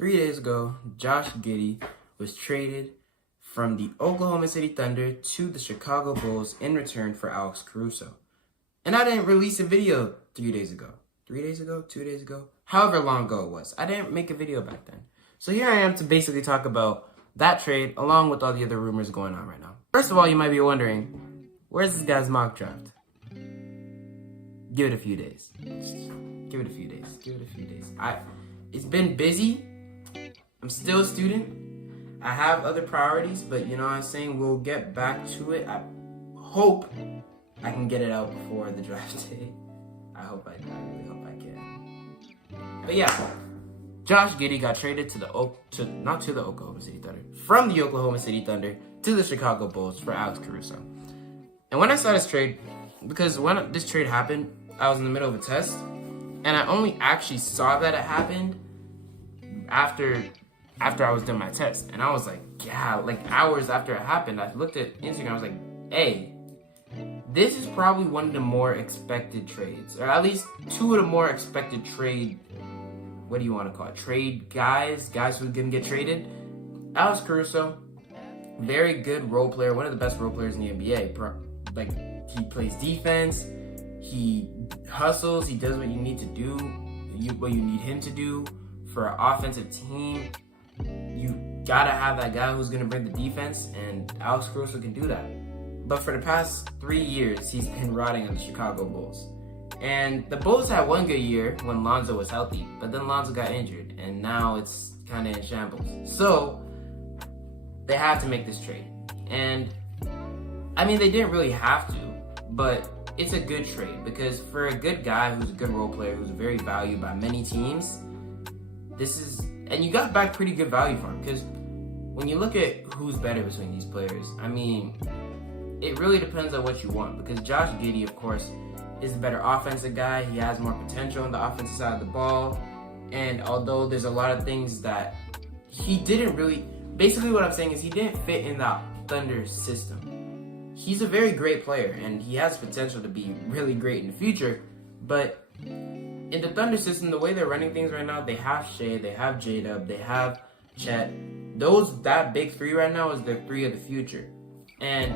3 days ago, Josh Giddey was traded from the Oklahoma City Thunder to the Chicago Bulls in return for Alex Caruso. And I didn't release a video 3 days ago. 3 days ago? 2 days ago? However long ago it was. I didn't make a video back then. So here I am to basically talk about that trade along with all the other rumors going on right now. First of all, you might be wondering, where's this guy's mock draft? Give it a few days. Give it a few days. Give it a few days. It's been busy. I'm still a student. I have other priorities, but you know what I'm saying? We'll get back to it. I hope I can get it out before the draft day. I really hope I can. But yeah, Josh Giddey got traded not to the Oklahoma City Thunder, from the Oklahoma City Thunder to the Chicago Bulls for Alex Caruso. And when I saw this trade, because when this trade happened, I was in the middle of a test, and I only actually saw that it happened after I was doing my test. And I was like, yeah, like hours after it happened, I looked at Instagram, I was like, hey, this is probably one of the more expected trades, or at least two of the more expected trade, what do you want to call it? Trade guys who are going to get traded. Alex Caruso, very good role player, one of the best role players in the NBA. Like, he plays defense, he hustles, he does what you need to do, what you need him to do for an offensive team. You gotta have that guy who's gonna bring the defense, and Alex Caruso can do that. But for the past 3 years, he's been rotting on the Chicago Bulls. And the Bulls had one good year when Lonzo was healthy, but then Lonzo got injured, and now it's kind of in shambles. So they had to make this trade. And I mean, they didn't really have to, but it's a good trade because for a good guy who's a good role player, who's very valued by many teams, and you got back pretty good value for him, because when you look at who's better between these players, I mean, it really depends on what you want, because Josh Giddey, of course, is a better offensive guy. He has more potential on the offensive side of the ball, and although there's a lot of things that he didn't really, basically what I'm saying is he didn't fit in that Thunder system. He's a very great player, and he has potential to be really great in the future, but in the Thunder system, the way they're running things right now, they have Shea, they have J-Dub, they have Chet. That big three right now is their three of the future. And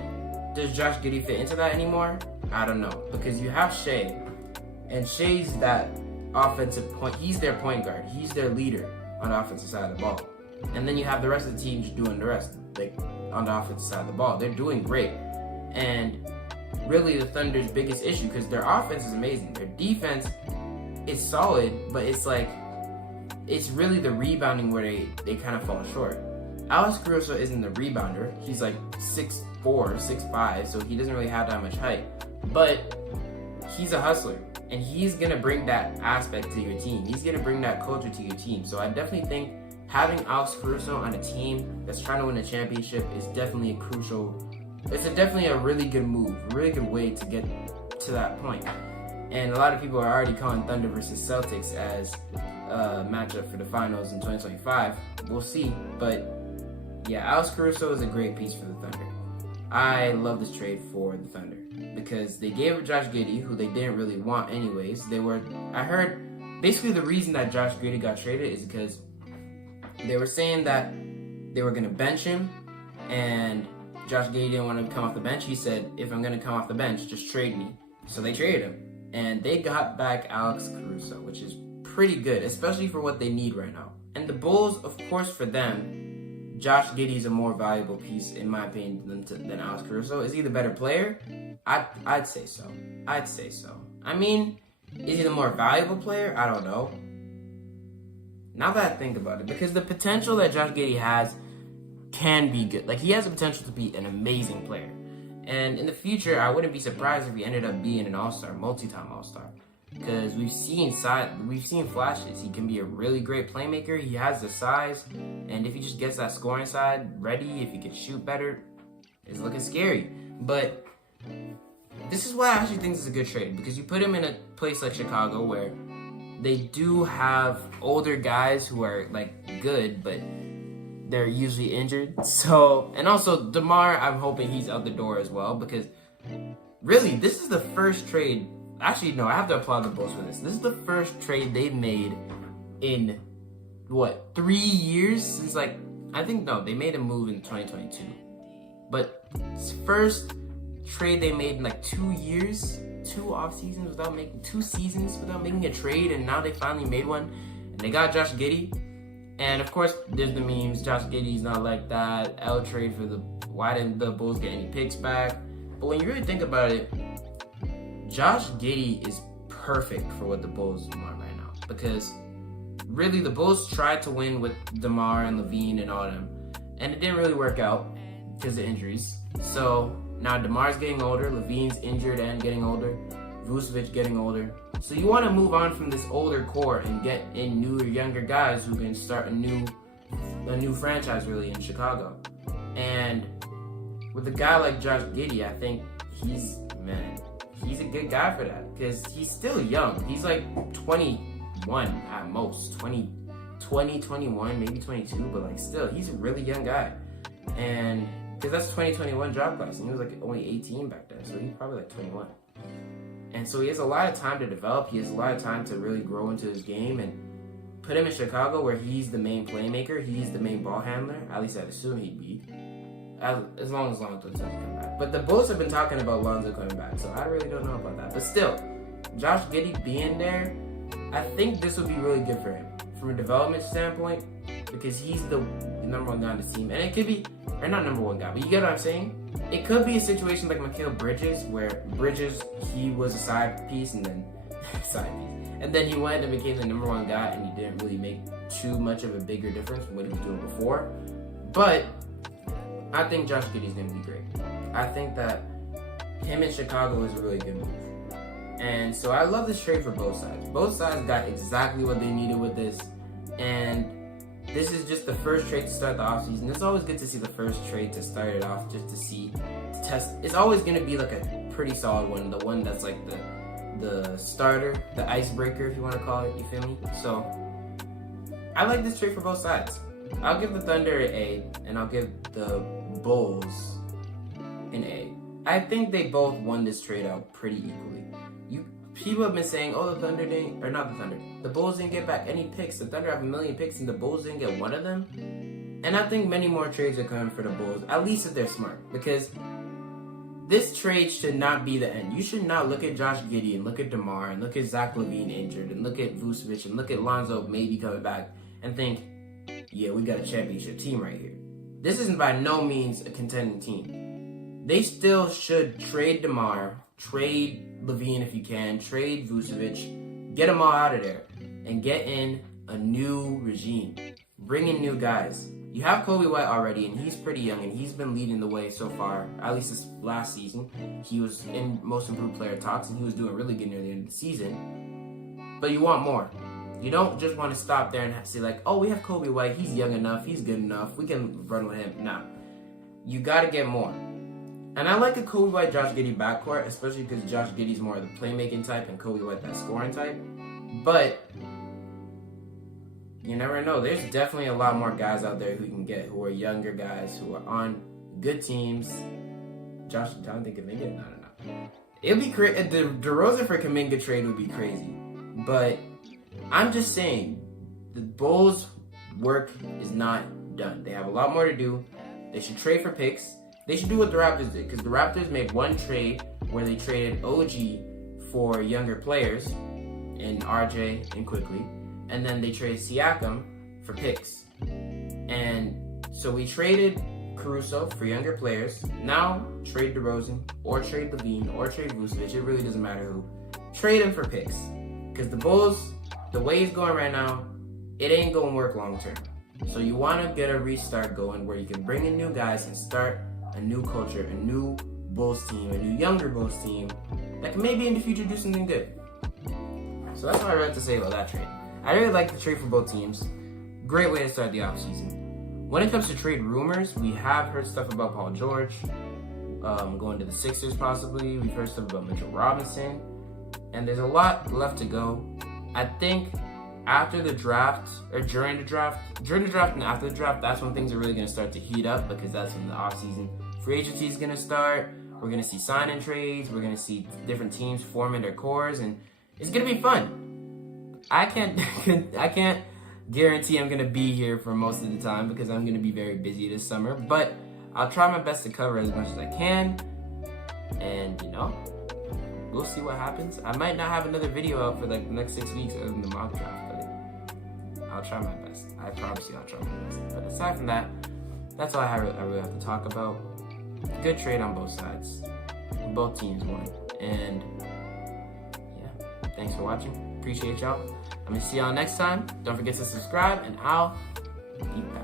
does Josh Giddey fit into that anymore? I don't know, because you have Shea, and Shea's that offensive point. He's their point guard. He's their leader on the offensive side of the ball. And then you have the rest of the team just doing the rest, like on the offensive side of the ball. They're doing great. And really the Thunder's biggest issue, because their offense is amazing. Their defense is solid, but it's really the rebounding where they kind of fall short. Alex Caruso isn't the rebounder. He's like 6'4", 6'5", so he doesn't really have that much height. But he's a hustler, and he's going to bring that aspect to your team. He's going to bring that culture to your team. So I definitely think having Alex Caruso on a team that's trying to win a championship is definitely definitely a really good move, a really good way to get to that point. And a lot of people are already calling Thunder versus Celtics as a matchup for the finals in 2025. We'll see. But yeah, Alex Caruso is a great piece for the Thunder. I love this trade for the Thunder because they gave up Josh Giddey, who they didn't really want anyways. I heard basically the reason that Josh Giddey got traded is because they were saying that they were going to bench him, and Josh Giddey didn't want to come off the bench. He said, if I'm going to come off the bench, just trade me. So they traded him. And they got back Alex Caruso, which is pretty good, especially for what they need right now. And the Bulls, of course, for them, Josh Giddey is a more valuable piece, in my opinion, than Alex Caruso. Is he the better player? I'd say so. I'd say so. I mean, is he the more valuable player? I don't know. Now that I think about it, because the potential that Josh Giddey has can be good. Like, he has the potential to be an amazing player. And in the future, I wouldn't be surprised if he ended up being an all-star, multi-time all-star. Because we've seen flashes. He can be a really great playmaker. He has the size. And if he just gets that scoring side ready, if he can shoot better, it's looking scary. But this is why I actually think this is a good trade. Because you put him in a place like Chicago where they do have older guys who are, like, good, but they're usually injured. So, and also DeMar, I'm hoping he's out the door as well, because really, this is the first trade. Actually, no, I have to applaud the Bulls for this. This is the first trade they've made in what, 3 years since, like, I think, no, they made a move in 2022. But first trade they made in like 2 years, 2 seasons without making a trade, and now they finally made one. And they got Josh Giddey. And of course, there's the memes, Josh Giddey's not like that. L trade for why didn't the Bulls get any picks back? But when you really think about it, Josh Giddey is perfect for what the Bulls want right now. Because really, the Bulls tried to win with DeMar and Levine and all them. And it didn't really work out because of injuries. So now DeMar's getting older, Levine's injured and getting older, Vucevic getting older. So you want to move on from this older core and get in newer, younger guys who can start a new franchise really in Chicago. And with a guy like Josh Giddey, I think he's a good guy for that because he's still young. He's like 21 at most, 20, 21, maybe 22, but like still, he's a really young guy. And because that's 2021 draft class, and he was like only 18 back then, so he's probably like 21. And so he has a lot of time to develop. He has a lot of time to really grow into his game, and put him in Chicago where he's the main playmaker, he's the main ball handler. At least I'd assume he'd be, as long as Lonzo doesn't come back. But the Bulls have been talking about Lonzo coming back, so I really don't know about that. But still, Josh Giddey being there, I think this would be really good for him from a development standpoint because he's the number one guy on the team. And it could be, or not number one guy, but you get what I'm saying? It could be a situation like Mikal Bridges, where Bridges, he was a side piece and then and then he went and became the number one guy, and he didn't really make too much of a bigger difference from what he was doing before. But I think Josh Giddey is going to be great. I think that him in Chicago is a really good move. And so I love this trade for both sides. Both sides got exactly what they needed with this. And this is just the first trade to start the offseason. It's always good to see the first trade to start it off, just to test. It's always going to be like a pretty solid one. The one that's like the starter, the icebreaker, if you want to call it. You feel me? So I like this trade for both sides. I'll give the Thunder an A, and I'll give the Bulls an A. I think they both won this trade out pretty equally. People have been saying, oh, the Thunder didn't, or not the Thunder, the Bulls didn't get back any picks. The Thunder have 1 million picks, and the Bulls didn't get one of them. And I think many more trades are coming for the Bulls, at least if they're smart, because this trade should not be the end. You should not look at Josh Giddey and look at DeMar and look at Zach LaVine injured and look at Vucevic and look at Lonzo maybe coming back and think, yeah, we got a championship team right here. This isn't by no means a contending team. They still should trade DeMar, trade LaVine if you can, trade Vucevic, get them all out of there, and get in a new regime. Bring in new guys. You have Kobe White already, and he's pretty young, and he's been leading the way so far, at least this last season. He was in Most Improved Player talks, and he was doing really good near the end of the season. But you want more. You don't just want to stop there and say like, oh, we have Kobe White, he's young enough, he's good enough, we can run with him. Nah. You got to get more. And I like a Kobe White, Josh Giddey backcourt, especially because Josh Giddey's more of the playmaking type and Kobe White that scoring type. But you never know. There's definitely a lot more guys out there who can get, who are younger guys, who are on good teams. Jonathan Kuminga? No. It'd be crazy. The DeRozan for Kuminga trade would be crazy. But I'm just saying, the Bulls' work is not done. They have a lot more to do. They should trade for picks. They should do what the Raptors did, because the Raptors made one trade where they traded OG for younger players, and RJ and Quickly, and then they traded Siakam for picks. And so we traded Caruso for younger players. Now trade DeRozan, or trade Levine, or trade Vucevic. It really doesn't matter who. Trade him for picks, because the Bulls, the way it's going right now, it ain't going to work long term. So you want to get a restart going where you can bring in new guys and start a new culture, a new Bulls team, a new younger Bulls team that can maybe in the future do something good. So that's all I have to say about that trade. I really like the trade for both teams. Great way to start the offseason. When it comes to trade rumors, we have heard stuff about Paul George going to the Sixers possibly. We've heard stuff about Mitchell Robinson. And there's a lot left to go. I think after the draft, or during the draft and after the draft, that's when things are really going to start to heat up, because that's when the offseason free agency is going to start. We're going to see sign-in trades. We're going to see different teams forming their cores, and it's going to be fun. I can't guarantee I'm gonna be here for most of the time because I'm gonna be very busy this summer, but I'll try my best to cover as much as I can, and you know, we'll see what happens. I might not have another video out for like the next 6 weeks other than the mock draft, but I'll try my best. I promise you I'll try my best. But aside from that, that's all I really have to talk about. Good trade on both sides. Both teams won. And yeah, thanks for watching. Appreciate y'all. I'm gonna see y'all next time. Don't forget to subscribe, and I'll be back.